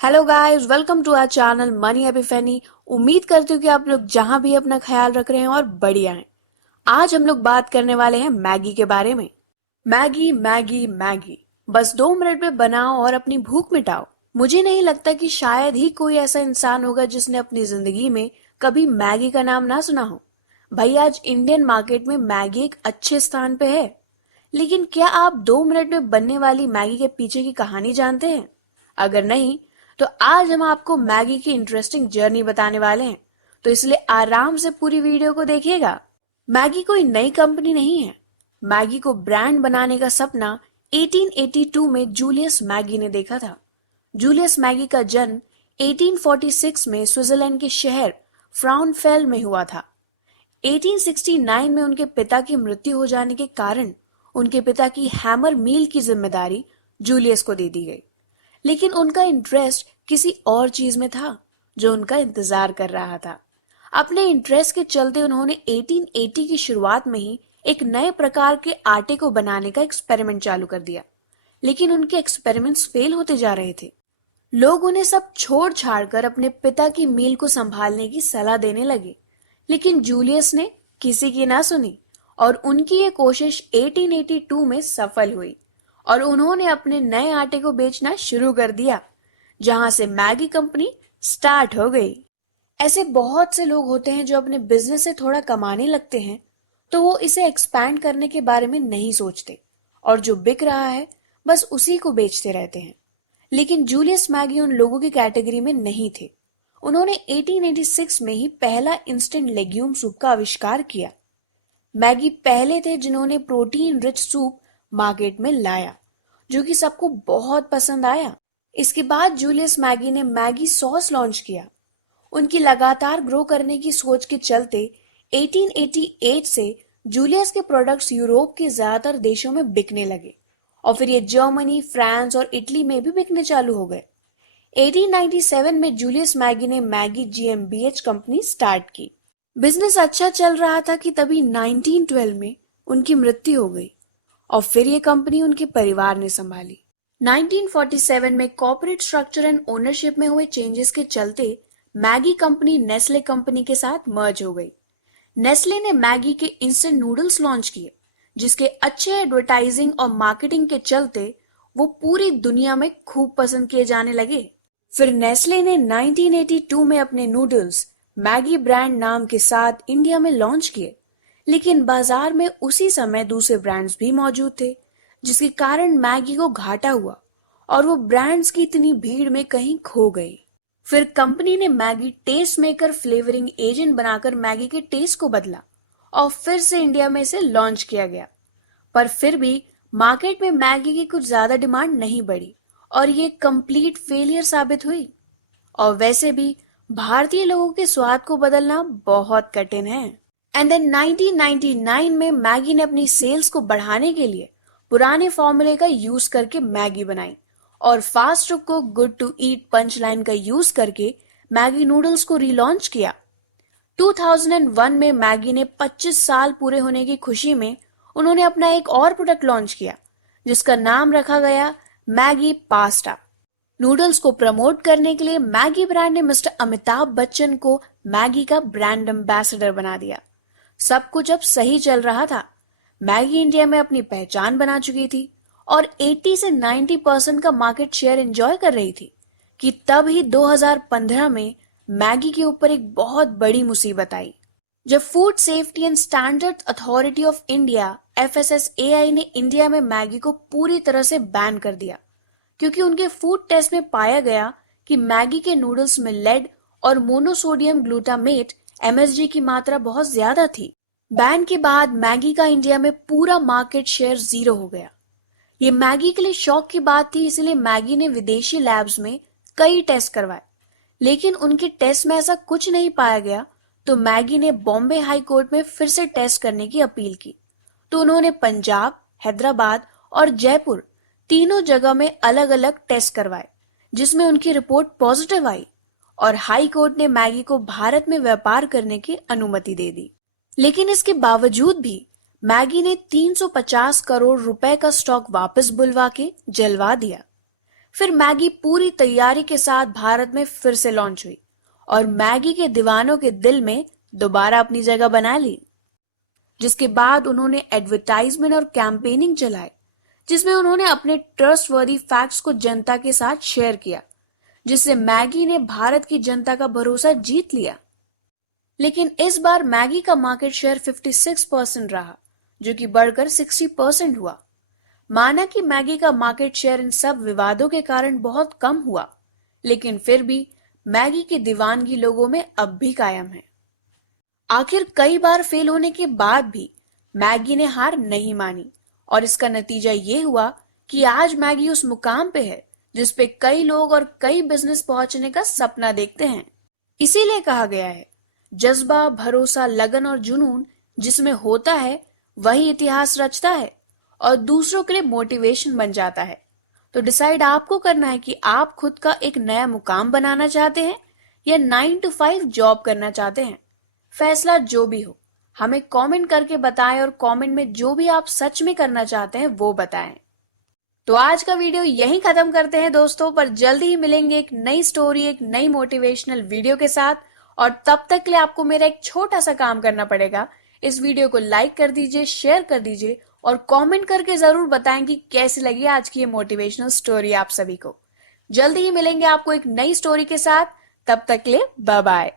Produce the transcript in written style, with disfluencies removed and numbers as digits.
Hello guys, welcome to our channel money epiphany. उम्मीद करती हूँ कि आप लोग जहां भी अपना ख्याल रख रहे हैं और बढ़िया हैं। आज हम लोग बात करने वाले हैं मैगी के बारे में। मैगी मैगी मैगी, बस 2 मिनट में बनाओ और अपनी भूख मिटाओ। मुझे नहीं लगता कि शायद ही कोई ऐसा इंसान होगा जिसने अपनी जिंदगी में कभी मैगी का नाम ना सुना हो। भाई, आज इंडियन मार्केट में मैगी एक अच्छे स्थान पे है। लेकिन क्या आप 2 मिनट में बनने वाली मैगी के पीछे की कहानी जानते हैं? अगर नहीं, तो आज हम आपको मैगी की इंटरेस्टिंग जर्नी बताने वाले हैं। तो इसलिए आराम से पूरी वीडियो को देखिएगा। मैगी कोई नई कंपनी नहीं है। मैगी को ब्रांड बनाने का सपना 1882 में जूलियस मैगी ने देखा था। जूलियस मैगी का जन्म 1846 में स्विट्जरलैंड के शहर फ्राउनफेल में हुआ था। 1869 में उनके पिता की मृत्यु हो जाने के कारण उनके पिता की हैमर मील की जिम्मेदारी जूलियस को दे दी गई। लेकिन उनका इंटरेस्ट किसी और चीज में था जो उनका इंतजार कर रहा था। अपने इंटरेस्ट के चलते उन्होंने 1880 की शुरुआत में ही एक नए प्रकार के आटे को बनाने का एक्सपेरिमेंट चालू कर दिया। लेकिन उनके एक्सपेरिमेंट्स फेल होते जा रहे थे। लोग उन्हें सब छोड़ छाड़ कर अपने पिता की मील को संभालने की सलाह देने लगे। लेकिन जूलियस ने किसी की ना सुनी और उनकी ये कोशिश 1882 में सफल हुई और उन्होंने अपने नए आटे को बेचना शुरू कर दिया, जहां से मैगी कंपनी स्टार्ट हो गई। ऐसे बहुत से लोग होते हैं जो अपने बिजनेस से थोड़ा कमाने लगते हैं तो वो इसे एक्सपैंड करने के बारे में नहीं सोचते और जो बिक रहा है बस उसी को बेचते रहते हैं। लेकिन जूलियस मैगी उन लोगों की कैटेगरी में नहीं थे। उन्होंने 1886 में ही पहला इंस्टेंट लेग्यूम सूप का आविष्कार किया। मैगी पहले थे जिन्होंने प्रोटीन रिच सूप मार्केट में लाया, जो कि सबको बहुत पसंद आया। इसके बाद जूलियस मैगी ने मैगी सॉस लॉन्च किया। उनकी लगातार ग्रो करने की सोच के चलते 1888 से जूलियस के प्रोडक्ट्स यूरोप के ज्यादातर देशों में बिकने लगे और फिर ये जर्मनी, फ्रांस और इटली में भी बिकने चालू हो गए। 1897 में जूलियस मैगी ने मैगी जीएमबीएच कंपनी स्टार्ट की। बिजनेस अच्छा चल रहा था कि तभी 1912 में उनकी मृत्यु हो गई और फिर ये कंपनी उनके परिवार ने संभाली। 1947 में कॉर्पोरेट स्ट्रक्चर एंड ओनरशिप में हुए चेंजेस के चलते मैगी कंपनी नेस्ले कंपनी के साथ मर्ज हो गई। नेस्ले ने मैगी के इंस्टेंट नूडल्स लॉन्च किए, जिसके अच्छे एडवर्टाइजिंग और मार्केटिंग के चलते वो पूरी दुनिया में खूब पसंद किए जाने लगे। फिर नेस्ले ने 1982 में अपने नूडल्स मैगी ब्रांड नाम के साथ इंडिया में लॉन्च किए। लेकिन बाजार में उसी समय दूसरे ब्रांड्स भी मौजूद थे, जिसके कारण मैगी को घाटा हुआ और वो ब्रांड्स की इतनी भीड़ में कहीं खो गई। फिर कंपनी ने Maggi test maker flavouring agent बनाकर मैगी के टेस्ट को बदला और फिर से इंडिया में इसे लॉन्च किया गया। पर फिर भी मार्केट में मैगी की कुछ ज्यादा डिमांड नहीं बढ़ी और ये कंप्लीट फेलियर साबित हुई। और वैसे भी भारतीय लोगों के स्वाद को बदलना बहुत कठिन है। एंड देन 1999 में मैगी ने अपनी सेल्स को बढ़ाने के लिए पुराने फॉर्मूले का यूज करके मैगी बनाई और फास्ट फूड को good to eat punch line का यूज करके मैगी नूडल्स को रीलॉन्च किया। 2001 में मैगी ने 25 साल पूरे होने की खुशी में उन्होंने अपना एक और प्रोडक्ट लॉन्च किया, जिसका नाम रखा गया मैगी पास्ता। नूडल्स को प्रमोट करने के लिए मैगी ब्रांड ने मिस्टर अमिताभ बच्चन को मैगी का ब्रांड एम्बेसडर बना दिया। सब कुछ अब सही चल रहा था। मैगी इंडिया में अपनी पहचान बना चुकी थी और 80 से 90% का मार्केट शेयर एंजॉय कर रही थी कि तब ही 2015 में मैगी के ऊपर एक बहुत बड़ी मुसीबत आई, जब food safety and standard authority of India FSSAI ने इंडिया में मैगी को पूरी तरह से बैन कर दिया, क्योंकि उनके फूड टेस्ट में पाया गया कि मैगी के नूडल्स में लेड और मोनोसोडियम ग्लूटामेट MSG की मात्रा बहुत ज्यादा थी। बैन के बाद मैगी का इंडिया में पूरा मार्केट शेयर 0 हो गया। ये मैगी के लिए शौक की बात थी, इसलिए मैगी ने विदेशी लैब्स में कई टेस्ट करवाए, लेकिन उनके टेस्ट में ऐसा कुछ नहीं पाया गया। तो मैगी ने बॉम्बे हाई कोर्ट में फिर से टेस्ट करने की अपील की। तो उन्होंने पंजाब, हैदराबाद और जयपुर तीनों जगह में अलग अलग टेस्ट करवाए, जिसमें उनकी रिपोर्ट पॉजिटिव आई और हाई कोर्ट ने मैगी को भारत में व्यापार करने की अनुमति दे दी। लेकिन इसके बावजूद भी मैगी ने 350 करोड़ रुपए का स्टॉक वापस बुलवा के जलवा दिया। फिर मैगी पूरी तैयारी के साथ भारत में फिर से लॉन्च हुई और मैगी के दीवानों के दिल में दोबारा अपनी जगह बना ली। जिसके बाद उन्होंने एडवर्टाइजमेंट और कैंपेनिंग चलाई, जिसमें उन्होंने अपने ट्रस्टवर्दी फैक्ट्स को जनता के साथ शेयर किया, जिससे मैगी ने भारत की जनता का भरोसा जीत लिया। लेकिन इस बार मैगी का मार्केट शेयर 56% रहा, जो कि बढ़कर 60% हुआ। माना कि मैगी का मार्केट शेयर इन सब विवादों के कारण बहुत कम हुआ, लेकिन फिर भी मैगी की दीवानगी लोगों में अब भी कायम है। आखिर कई बार फेल होने के बाद भी मैगी ने हार नहीं मानी और इसका नतीजा ये हुआ कि आज मैगी उस मुकाम पे है जिस पे कई लोग और कई बिजनेस पहुंचने का सपना देखते हैं। इसीलिए कहा गया है, जज्बा, भरोसा, लगन और जुनून जिसमें होता है वही इतिहास रचता है और दूसरों के लिए मोटिवेशन बन जाता है। तो डिसाइड आपको करना है कि आप खुद का एक नया मुकाम बनाना चाहते हैं या 9 to 5 जॉब करना चाहते हैं। फैसला जो भी हो, हमें कमेंट करके बताएं और कमेंट में जो भी आप सच में करना चाहते हैं वो बताएं। तो आज का वीडियो यहीं खत्म करते हैं दोस्तों, पर जल्दी ही मिलेंगे एक नई स्टोरी, एक नई मोटिवेशनल वीडियो के साथ। और तब तक के लिए आपको मेरा एक छोटा सा काम करना पड़ेगा। इस वीडियो को लाइक कर दीजिए, शेयर कर दीजिए और कमेंट करके जरूर बताएं कि कैसी लगी आज की ये मोटिवेशनल स्टोरी आप सभी को। जल्दी ही मिलेंगे आपको एक नई स्टोरी के साथ, तब तक के लिए बाय बाय।